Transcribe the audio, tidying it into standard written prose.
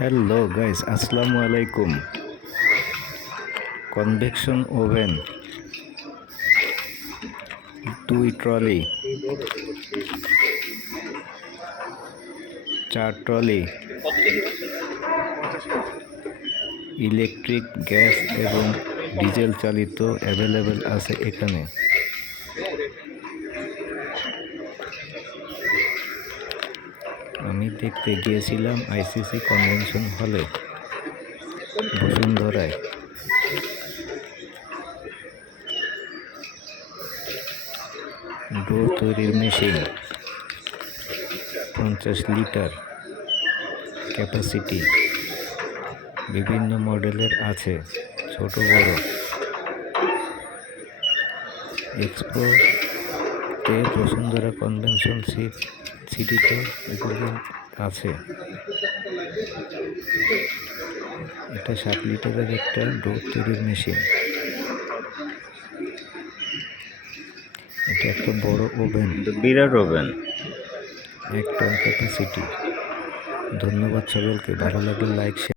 Hello guys, আসসালামু আলাইকুম। Convection oven, 2 trolley, 4 trolley, electric, gas এবং ডিজেল চালিত অ্যাভেলেবেল আছে এখানে। আমি দেখতে গিয়েছিলাম আইসিসি কনভেনশন হলে বসুন্ধরায়। ডো তৈরির মেশিন, 50 লিটার ক্যাপাসিটি, বিভিন্ন মডেলের আছে, ছোট বড়। এক্সপোতে বসুন্ধরা কনভেনশন সিটিতে এগুলি আছে। এটা 7 লিটারের একটা ডো তৈরির মেশিন। এটা একটা বড় ওভেন, বিরাট ওভেন, 1 টন ক্যাপাসিটি। ধন্যবাদ সকলকে। ভালো লাগলে লাইক, শেয়ার।